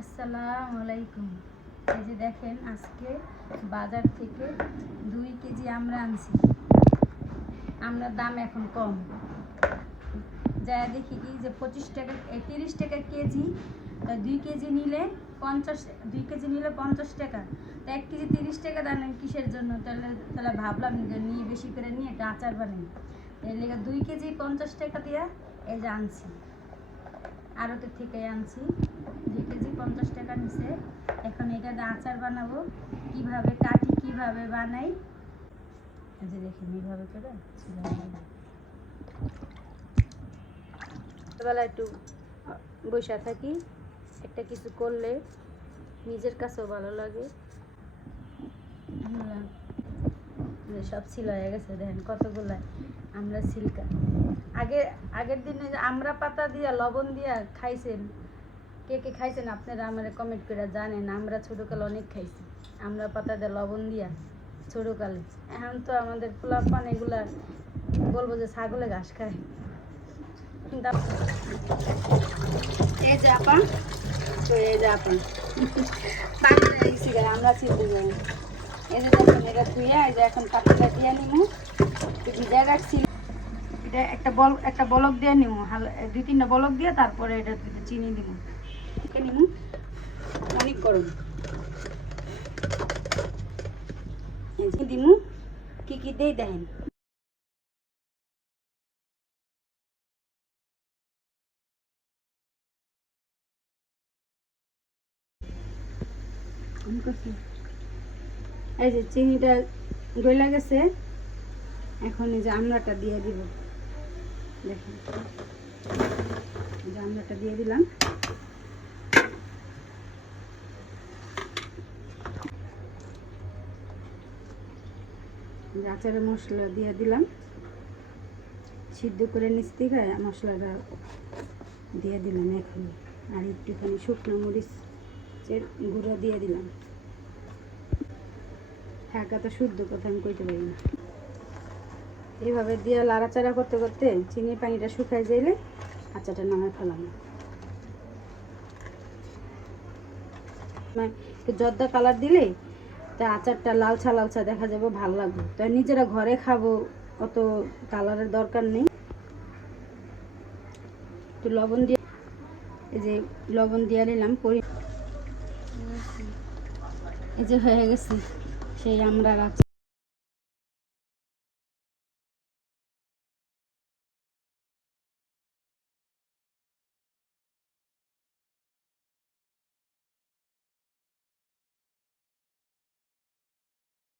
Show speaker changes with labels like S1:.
S1: আসসালামু আলাইকুম। এই যে দেখেন আজকে বাজার থেকে দুই কেজি আমরা আনছি আমরার দাম এখন কম। যা দেখি কি যে পঁচিশ টাকা তিরিশ টাকা কেজি দুই কেজি নিলে পঞ্চাশ, দুই কেজি নিলে পঞ্চাশ টাকা। তা এক কেজি তিরিশ টাকা দাম কিসের জন্য? তাহলে তাহলে ভাবলাম যে নিয়ে বেশি করে নিয়ে একটা আচার বানাই। লেগে দুই কেজি পঞ্চাশ টাকা দিয়া এই যে আনছি। আড়তের থেকে আনছি। দুই কেজি পঞ্চাশ টাকা নিছে। এখন এটা আচার বানাবো। কীভাবে কাটি কীভাবে বানাই? যে দেখেন এইভাবে করে বেলা একটু বসে থাকি। একটা কিছু করলে নিজের কাছেও ভালো লাগে। সব ছিল হয়ে গেছে, দেখেন কতগুলা আমরা সিল্কা। আগে, আগের দিনে আমরা পাতা দিয়া, লবণ দিয়া খাইছেন, কে কে খাইছেন আপনারা আমার কমেন্ট করে জানেন, আমরা ছোটোকালে অনেক খাইছি। আমরা পাতা দিয়ে, লবণ দিয়া ছোটোকালে। এখন তো আমাদের পোলাপান এগুলা বলব যে ছাগলে ঘাস খায়। এই যে আপা তো এই যে আপা। আমরা চিনতে এই দেখুন, এটা ধুয়ে, এই যে এখন পাতিটা দিয়ে নিমু। ভিজায় রাখছি। এটা একটা বল, একটা বলক দিয়ে নিমু। দুই তিনটা বলক দিয়ে তারপরে এটা চিনি দিমু। ওকে নিমু? অনেক গরম। দিমু। কি কি দেই দেখেন? অন করছি। এই যে চিনিটা গলা গেছে, এখন এই যে আমড়াটা দিয়ে দিব। দেখেন যে আমড়াটা দিয়ে দিলাম। আচারে মশলা দিয়ে দিলাম। সিদ্ধ করে নিচ থেকে মশলাটা দিয়ে দিলাম এখন আর একটুখানি শুকনো মরিচের গুঁড়ো দিয়ে দিলাম। ঢাকা তো শুদ্ধ কথা আমি কইতে পারি না। এইভাবে দিয়ে লাড়াচাড়া করতে করতে চিনি পানিটা শুকাই যাইলে আচারটা নামে ফেলাম। মানে জর্দা কালার দিলে তা আচারটা লালচা লালচা দেখা যাবে, ভালো লাগবে। তো নিজেরা ঘরে খাব, অত কালারের দরকার নেই। একটু লবণ দিয়ে, এই যে লবণ দিয়ে নিলাম, পরি এই যে হয়ে গেছে। সেই আমরা আচার